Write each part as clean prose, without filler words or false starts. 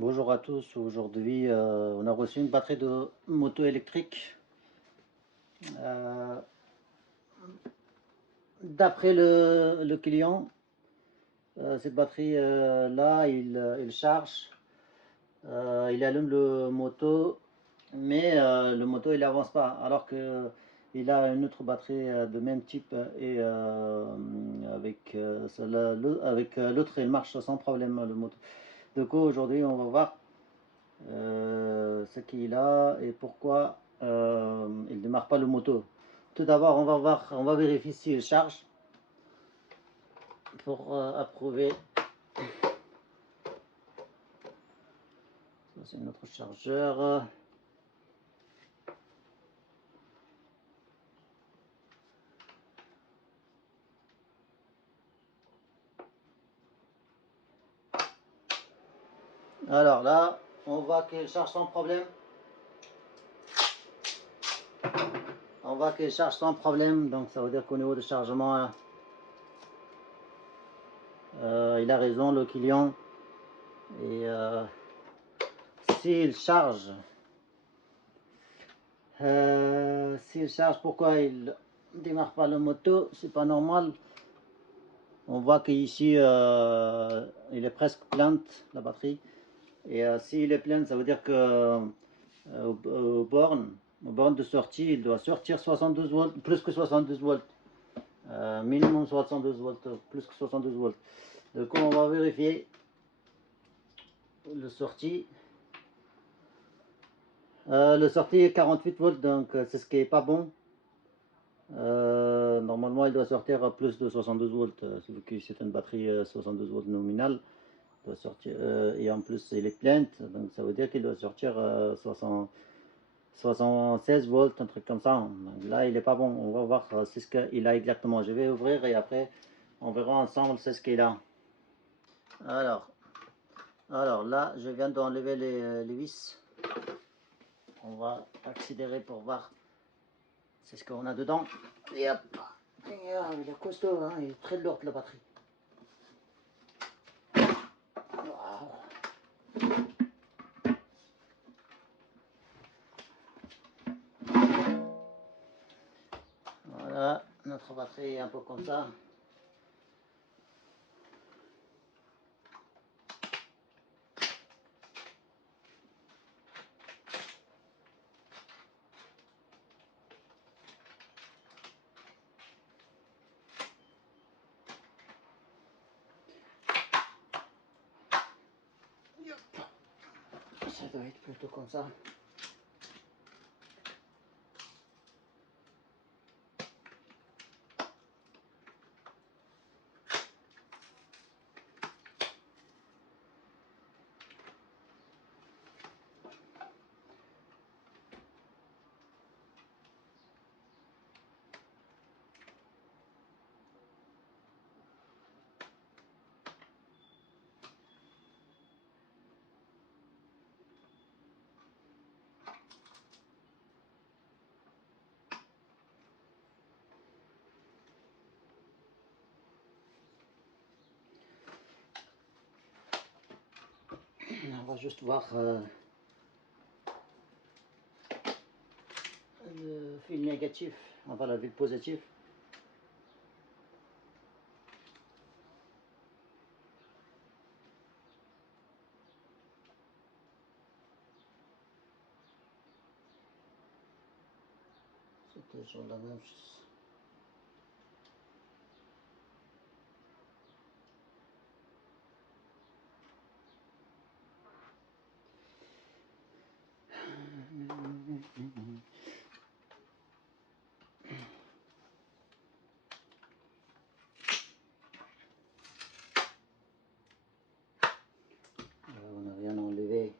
Bonjour à tous, aujourd'hui on a reçu une batterie de moto électrique. Euh, D'après le client, cette batterie là, il charge, il allume le moto, mais le moto il avance pas, alors que il a une autre batterie de même type et avec l'autre il marche sans problème le moto. Du coup aujourd'hui on va voir ce qu'il a et pourquoi il ne démarre pas le moto. Tout d'abord, on va vérifier s'il charge pour approuver. C'est notre chargeur. Alors là, on voit qu'il charge sans problème. On voit qu'il charge sans problème, donc ça veut dire qu'au niveau de chargement, il a raison le client. Et s'il charge, pourquoi il démarre pas le moto? C'est pas normal. On voit qu'ici il est presque pleinte la batterie. Et s'il est plein, ça veut dire que aux bornes de sortie, il doit sortir 72 volts, plus que 72 volts. Minimum 72 volts, plus que 72 volts. Donc on va vérifier le sortie. Le sortie est 48 volts, donc c'est ce qui est pas bon. Normalement, il doit sortir à plus de 72 volts, c'est une batterie 72 volts nominale. Doit sortir, et en plus, il est plein, donc ça veut dire qu'il doit sortir 76 volts, un truc comme ça. Donc là, il est pas bon. On va voir c'est ce qu'il a exactement. Je vais ouvrir et après, on verra ensemble c'est ce qu'il a. Alors, là, je viens d'enlever les vis. On va accélérer pour voir c'est ce qu'on a dedans. Et hop. Et, il est costaud, hein, il est très lourd la batterie. Voilà, notre batterie est un peu comme ça. Ça doit être plutôt comme ça. On va juste voir le fil négatif, enfin le fil positif. C'est toujours la même chose. On n'a rien enlevé.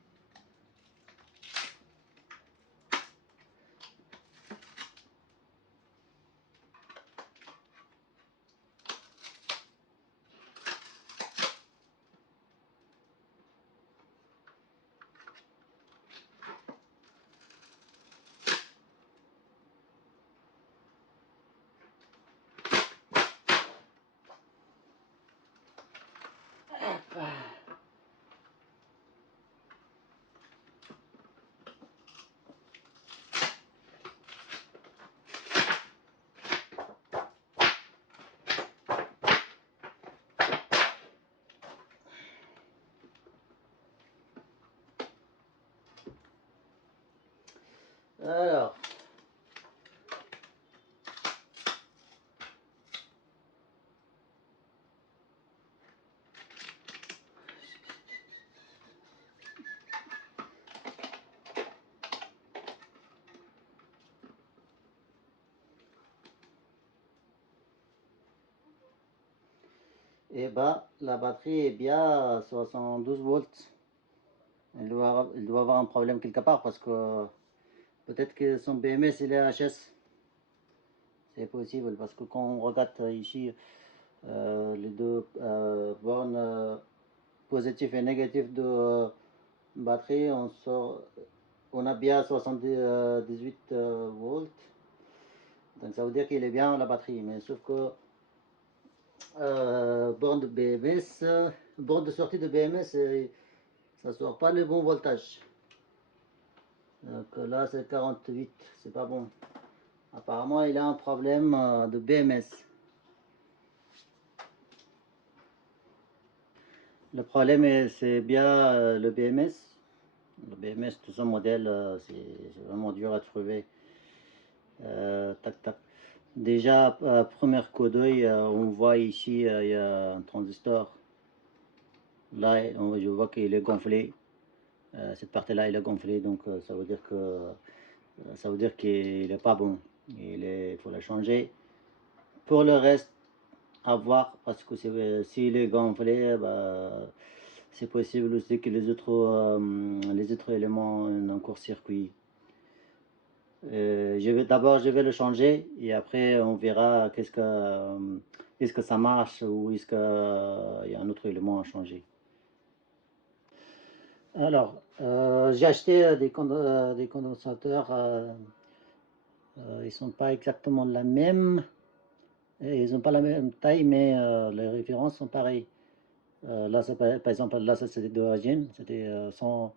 Alors, et bah, la batterie est bien à 72 volts. Il doit avoir un problème quelque part parce que peut-être que son BMS il est HS. C'est possible parce que quand on regarde ici les deux bornes positives et négatives de batterie, on a bien 78 volts. Donc ça veut dire qu'il est bien la batterie, mais sauf que borne de BMS, borne de sortie de BMS, ça ne sort pas le bon voltage. Donc là c'est 48, c'est pas bon. Apparemment il a un problème de BMS. Le problème c'est bien le BMS. Le BMS, tout son modèle, c'est vraiment dur à trouver. Tac tac. Déjà, à premier coup d'œil, on voit ici, il y a un transistor. Là, je vois qu'il est gonflé. Cette partie-là, il est gonflé, donc ça veut dire qu'il n'est pas bon. Il faut le changer. Pour le reste, à voir, parce que s'il est gonflé, bah, c'est possible aussi que les autres éléments en court-circuit. Je vais le changer et après on verra est-ce que ça marche ou est-ce qu'il y a un autre élément à changer. Alors, j'ai acheté des condensateurs, ils sont pas exactement la même, ils n'ont pas la même taille, mais les références sont pareilles. Là, par exemple, là, ça c'était d'origine, c'était 100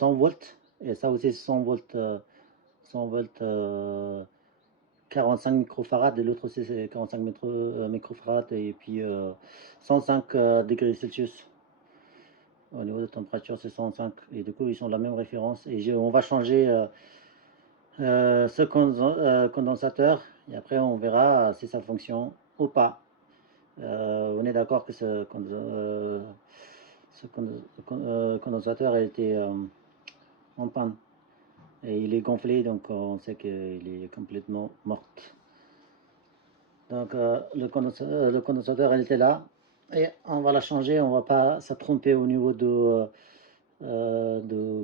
volts, et ça aussi 100 volts, 100 volts 45 microfarads, et l'autre aussi c'est 45 microfarads, et puis 105 degrés Celsius. Au niveau de température, c'est 105, et du coup, ils sont de la même référence. Et on va changer ce condensateur, et après, on verra si ça fonctionne ou pas. On est d'accord que ce condensateur a été en panne. Et il est gonflé, donc on sait qu'il est complètement mort. Donc le condensateur elle était là et on va la changer, on va pas se tromper au niveau de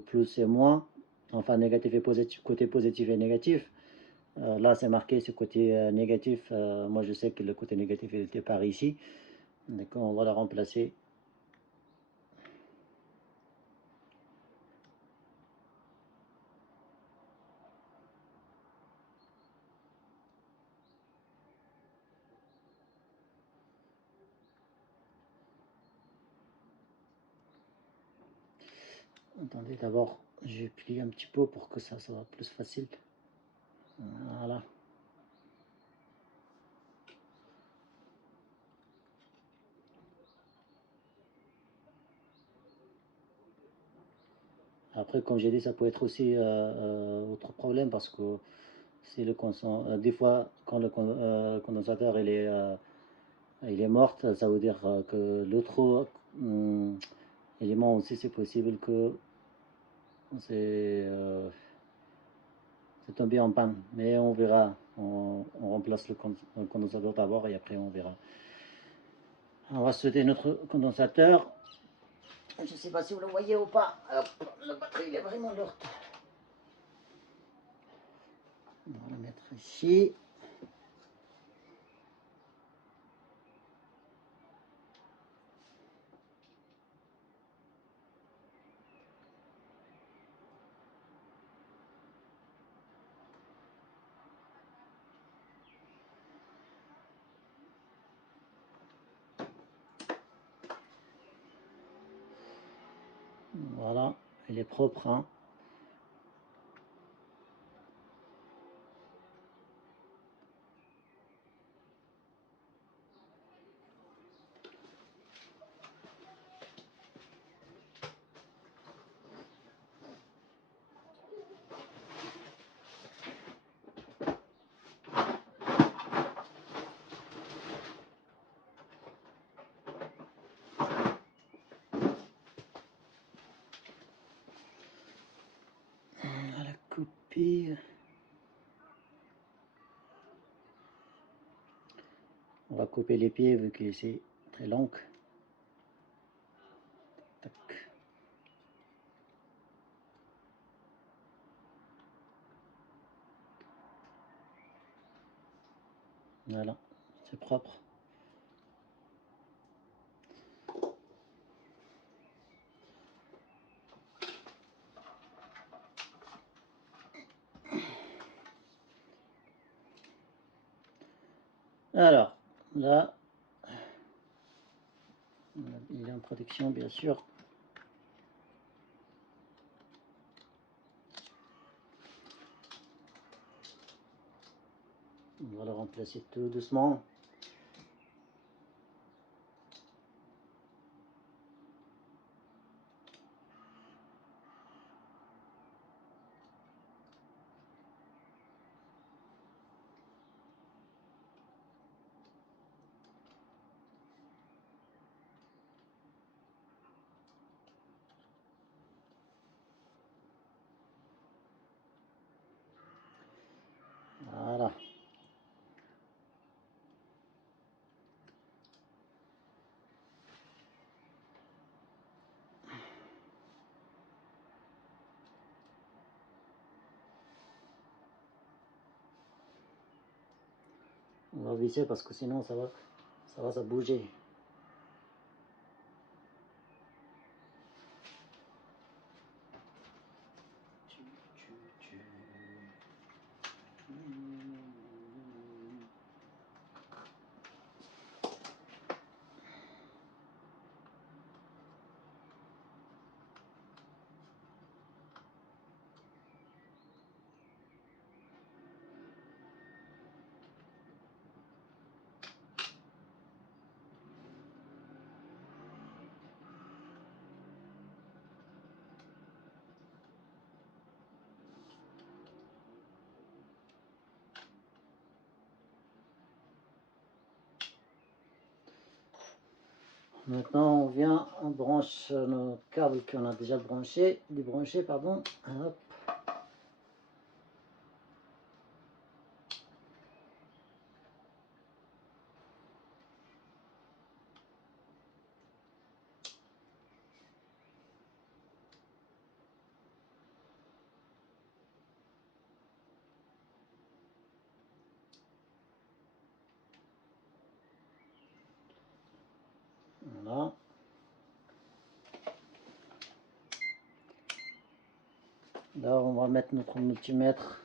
plus et moins, enfin négatif et positif, côté positif et négatif. Là c'est marqué ce côté négatif, moi je sais que le côté négatif il était par ici, donc on va la remplacer. Attendez, d'abord je plie un petit peu pour que ça soit plus facile. Voilà. Après, comme j'ai dit, ça peut être aussi autre problème parce que si des fois, quand le condensateur il est mort, ça veut dire que l'autre élément aussi, c'est possible que c'est tombé en panne. Mais on verra. On remplace le condensateur d'abord et après on verra. On va sauter notre condensateur. Je ne sais pas si vous le voyez ou pas. Hop, la batterie il est vraiment lourde. On va le mettre ici. Voilà, il est propre. Hein. pieds. On va couper les pieds vu que c'est très long. Tac. Voilà, c'est propre. Alors, là, il est en protection, bien sûr. On va le remplacer tout doucement. Voilà. On va visser parce que sinon ça va bouger. Maintenant, on vient, on branche nos câbles qu'on a déjà débranchés, pardon. Hop. Voilà. Là, on va mettre notre multimètre.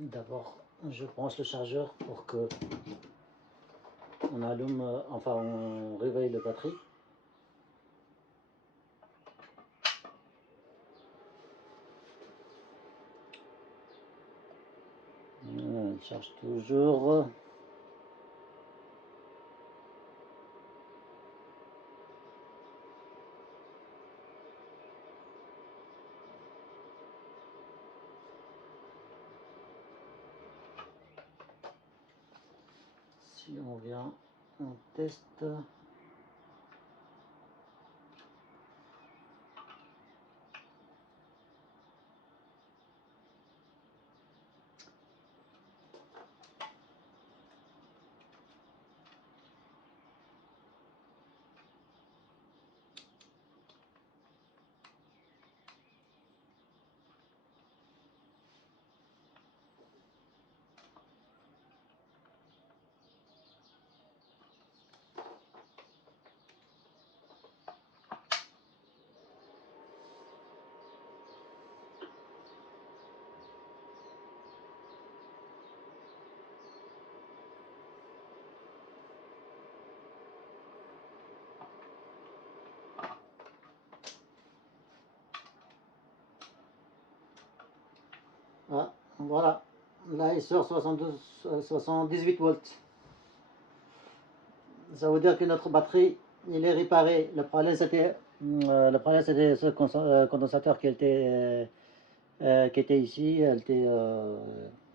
D'abord, je branche le chargeur pour que on allume, enfin on réveille la batterie. On charge toujours. Si on vient, on teste. Ah, voilà, là il sort 78 volts. Ça veut dire que notre batterie, il est réparé. Le problème c'était Le problème, c'était ce condensateur qui était ici, elle était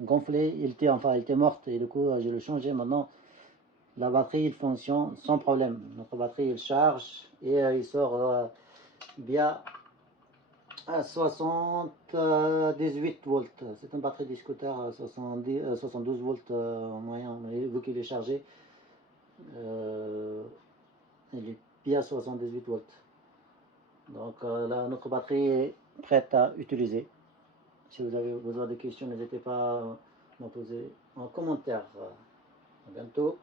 gonflée, il était morte, et du coup, je l'ai changé. Maintenant, la batterie, il fonctionne sans problème. Notre batterie, il charge et il sort bien à 78 volts. C'est une batterie de scooter à 72 volts en moyen. Mais vu qu'il est chargé, il est bien à 78 volts. Donc là, notre batterie est prête à utiliser. Si vous avez besoin de questions, n'hésitez pas à m'en poser en commentaire. À bientôt.